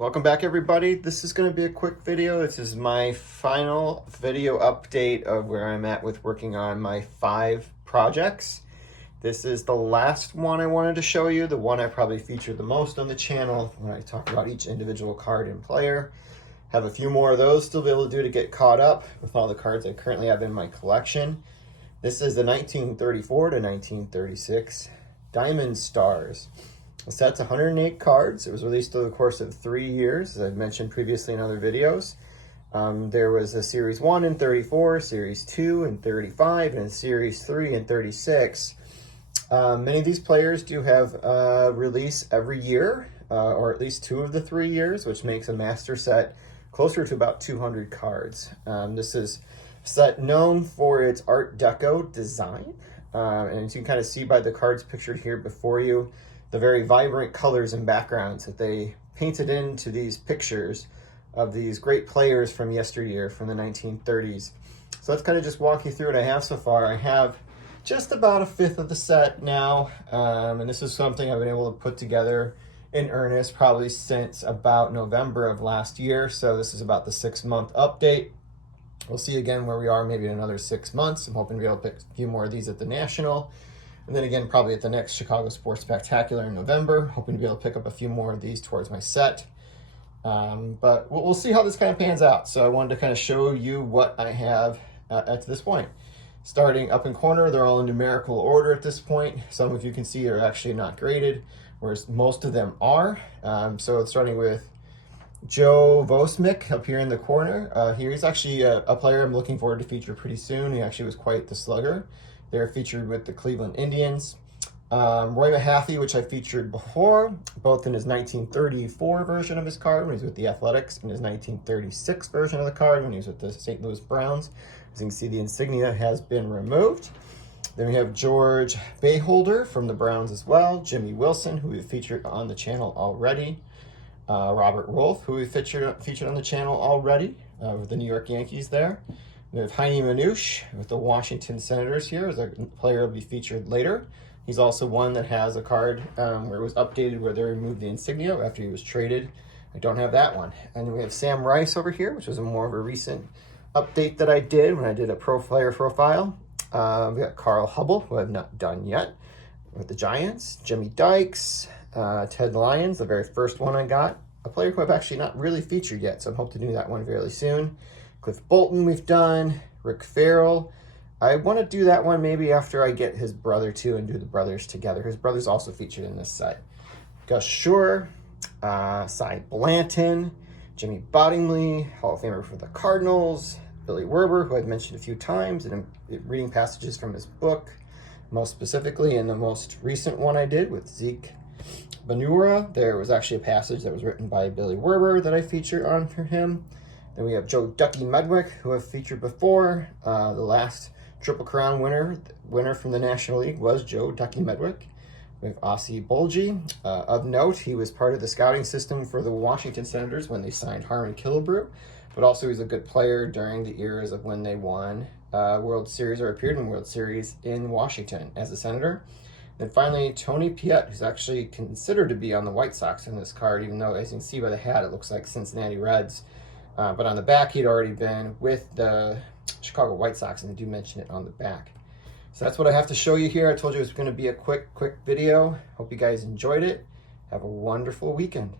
Welcome back, everybody. This is going to be a quick video. This is my final video update of where I'm at with working on my 5 projects. This is the last one I wanted to show you, the one I probably featured the most on the channel when I talk about each individual card and player. Have a few more of those still be able to do to get caught up with all the cards I currently have in my collection. This is the 1934 to 1936 Diamond Stars. The set's 108 cards. It was released over the course of 3 years, as I've mentioned previously in other videos. There was a Series 1 in 34, Series 2 in 35, and Series 3 in 36. Many of these players do have a release every year, or at least 2 of the 3 years, which makes a master set closer to about 200 cards. This is a set known for its Art Deco design, and as you can kind of see by the cards pictured here before you, the very vibrant colors and backgrounds that they painted into these pictures of these great players from yesteryear, from the 1930s. So let's kind of just walk you through what I have so far. I have just about a fifth of the set now, and this is something I've been able to put together in earnest probably since about November of last year. So this is about the 6-month update. We'll see again where we are maybe in another 6 months. I'm hoping to be able to pick a few more of these at the National. And then again, probably at the next Chicago Sports Spectacular in November, hoping to be able to pick up a few more of these towards my set. But we'll see how this kind of pans out. So I wanted to kind of show you what I have at this point. Starting up in corner, they're all in numerical order at this point. Some of you can see are actually not graded, whereas most of them are. So starting with Joe Vosmick up here in the corner. Here he's actually a player I'm looking forward to feature pretty soon. He actually was quite the slugger. They're featured with the Cleveland Indians. Roy Mahaffey, which I featured before, both in his 1934 version of his card when he was with the Athletics and his 1936 version of the card when he was with the St. Louis Browns. As you can see, the insignia has been removed. Then we have George Bayholder from the Browns as well. Jimmy Wilson, who we've featured on the channel already. Robert Wolf, who we've featured on the channel already with the New York Yankees there. We have Heine Manouche with the Washington Senators here as a player will be featured later. He's also one that has a card where it was updated where they removed the insignia after he was traded. I don't have that one. And then we have Sam Rice over here, which was more of a recent update that I did when I did a pro player profile. We got Carl Hubble, who I've not done yet, with the Giants. Jimmy Dykes, Ted Lyons, the very first one I got. A player who I've actually not really featured yet, so I hope to do that one fairly soon. Cliff Bolton we've done, Rick Farrell. I want to do that one maybe after I get his brother too and do the brothers together. His brother's also featured in this set. Gus Shore, Cy Blanton, Jimmy Bottingley, Hall of Famer for the Cardinals, Billy Werber, who I've mentioned a few times, and I'm reading passages from his book, most specifically in the most recent one I did with Zeke Banura. There was actually a passage that was written by Billy Werber that I featured on for him. Then we have Joe Ducky Medwick, who I've featured before. The last Triple Crown winner from the National League was Joe Ducky Medwick. We have Ossie Bulgy. Of note, he was part of the scouting system for the Washington Senators when they signed Harmon Killebrew, but also he's a good player during the eras of when they won World Series or appeared in World Series in Washington as a Senator. Then finally, Tony Piette, who's actually considered to be on the White Sox in this card, even though, as you can see by the hat, it looks like Cincinnati Reds. But on the back, he'd already been with the Chicago White Sox, and they do mention it on the back. So that's what I have to show you here. I told you it was going to be a quick video. Hope you guys enjoyed it. Have a wonderful weekend.